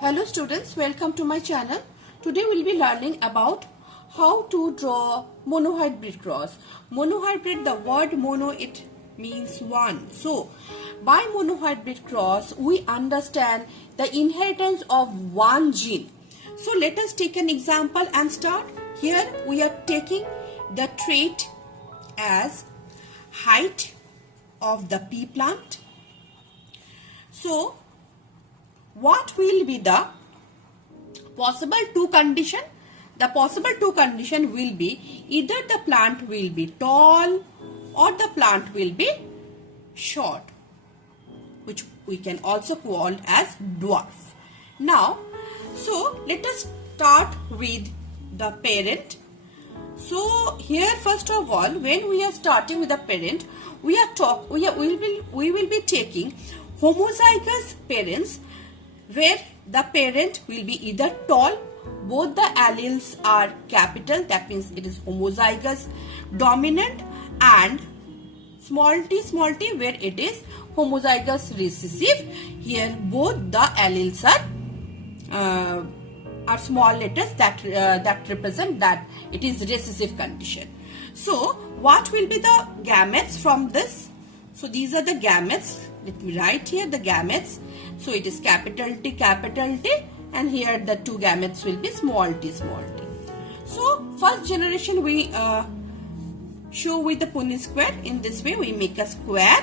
Hello students, welcome to my channel. Today we'll be learning about how to draw monohybrid cross. Monohybrid, the word mono, it means one. So by monohybrid cross we understand the inheritance of one gene. So let us take an example and start. Here we are taking the trait as height of the pea plant. So what will be the possible two condition? The possible two condition will be either the plant will be tall or the plant will be short, which we can also call as dwarf. Now, so let us start with the parent. So here first of all, when we are starting with the parent, we will be taking homozygous parents, where the parent will be either tall, both the alleles are capital, that means it is homozygous dominant, and small t where it is homozygous recessive. Here both the alleles are small letters that represent that it is recessive condition. So what will be the gametes from this? So these are the gametes. Let me write here the gametes. So it is capital T, and here the two gametes will be small t. So first generation we show with the Punnett square. In this way we make a square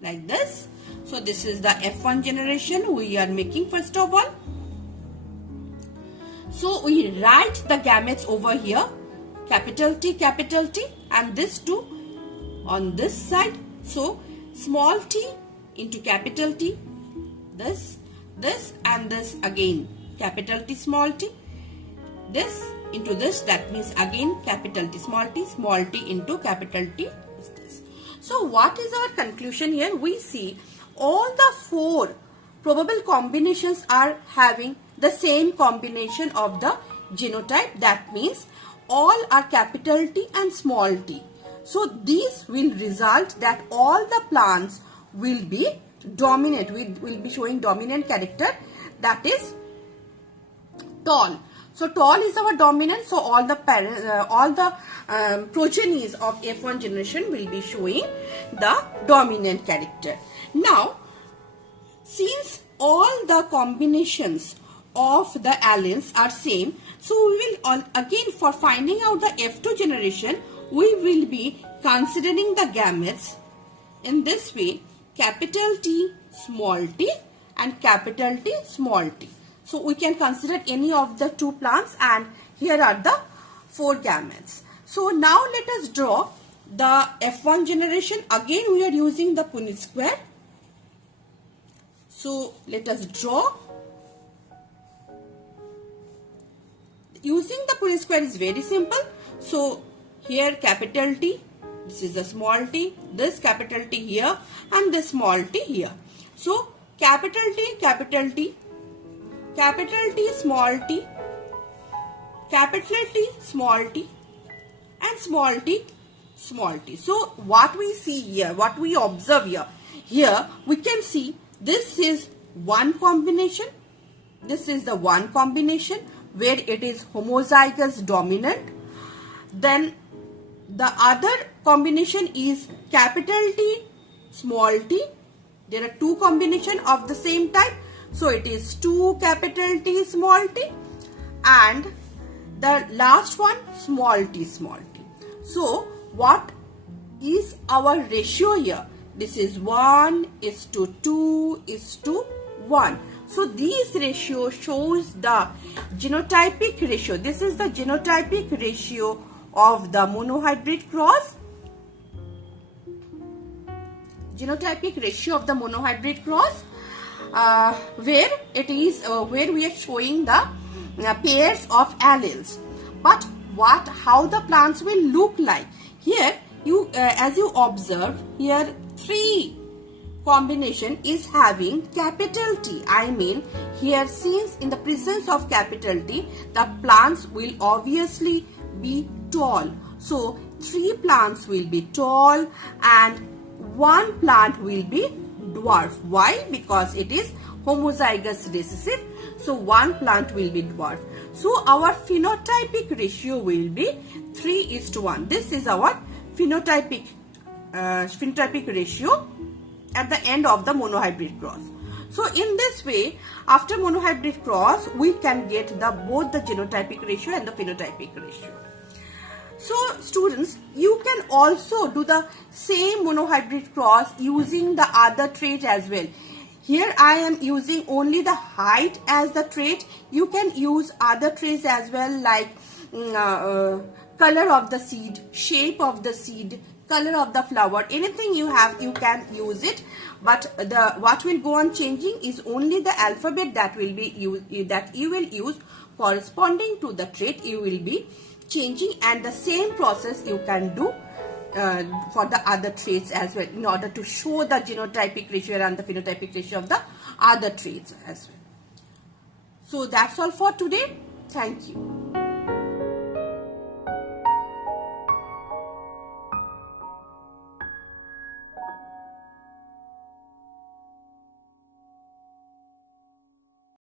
like this. So this is the F1 generation we are making first of all. So we write the gametes over here, capital T, and this two on this side. So small t into capital T, this and this again capital T, small t, this into this, that means again capital T into capital T is this. So what is our conclusion here? We see all the four probable combinations are having the same combination of the genotype, that means all are capital T and small t. So these will result that all the plants will be dominant, will be showing dominant character, that is tall. So tall is our dominant, so all the progenies of F1 generation will be showing the dominant character. Now, since all the combinations of the alleles are same, so we will again, for finding out the F2 generation, we will be considering the gametes in this way, capital T, small t, and capital T, small t. So we can consider any of the two plants, and here are the four gametes. So now let us draw the F1 generation. Again we are using the Punnett square. So let us draw. Using the Punnett square is very simple. So here capital T, this is the small t, this capital T here, and this small t here. So capital T, capital T, small t, capital T, small t, and small t, small t. So what we see here, what we observe here we can see this is one combination. This is the one combination where it is homozygous dominant. Then the other combination is capital T, small t. There are two combinations of the same type. So it is 2 capital T, small t. And the last one, small t, small t. So what is our ratio here? This is 1:2:1. So this ratio shows the genotypic ratio. This is the genotypic ratio of the monohybrid cross. Genotypic ratio of the monohybrid cross, where it is where we are showing the pairs of alleles. But how the plants will look like? Here as you observe here, 3 combination is having capital T. I mean here, since in the presence of capital T, the plants will obviously be tall. So 3 plants will be tall and 1 plant will be dwarf. Why? Because it is homozygous recessive. So one plant will be dwarf. So our phenotypic ratio will be 3:1. This is our phenotypic ratio at the end of the monohybrid cross. So in this way, after monohybrid cross, we can get both the genotypic ratio and the phenotypic ratio. So students, you can also do the same monohybrid cross using the other trait as well. Here I am using only the height as the trait. You can use other traits as well, like color of the seed, shape of the seed, color of the flower. Anything you have, you can use it. But what will go on changing is only the alphabet that will be you will use corresponding to the trait. You will be changing, and the same process you can do for the other traits as well, in order to show the genotypic ratio and the phenotypic ratio of the other traits as well. So that's all for today. Thank you.